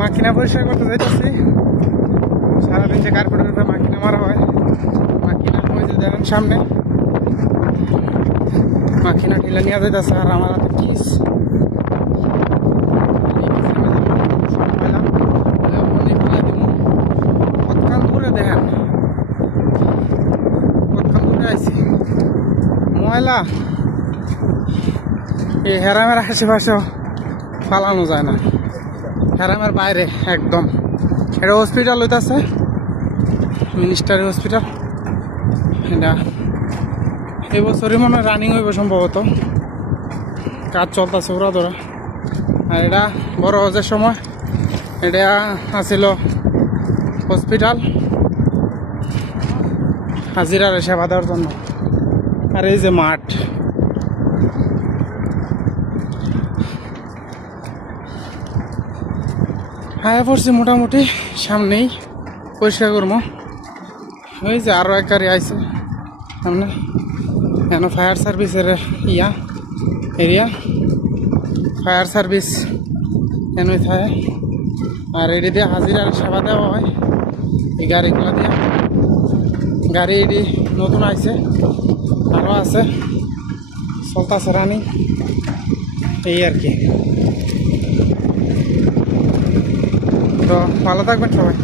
মাখিনা পরিষ্কার করতে যাইতেছি। সারাদিন যে কার্পেটের উপরে মাখিনা মারা হয়, মাখিনা ওই যে দেখেন সামনে মাখিনা ঢিলা নিয়ে যাইতেছে। আর আমার হাতে কিস কতক্ষণ দূরে দেখেন, কতক্ষণ দূরে আইছি। ময়লা এই হেরামের আশেপাশেও পালানো যায় না, হেরামের বাইরে একদম। এটা হসপিটাল হইতেছে, মিনিস্টারি হসপিটাল। এটা এই বছরই মনে হয় রানিং হইব সম্ভবত, কাজ চলতেছে ওরা ধরা। আর এটা বড় হজের সময় এটা আছিল হসপিটাল হাজিরার সেবা দেওয়ার জন্য। আর এই যে মাঠ, হ্যাঁ পড়ছি মোটামুটি, সামনেই পরিষ্কার করবো। ওই যে আরও এক গাড়ি আইছে সামনে, কেন ফায়ার সার্ভিসের এরিয়া, ফায়ার সার্ভিস এনই থাকে। আর এটি দিয়ে হাজিরার সেবা দেওয়া হয় এই গাড়িগুলো দিয়ে। গাড়ি এটি নতুন আইছে, আরও আছে, চলতেছে রানিং, এই আর কি। তো ভালো থাকবেন সবাই।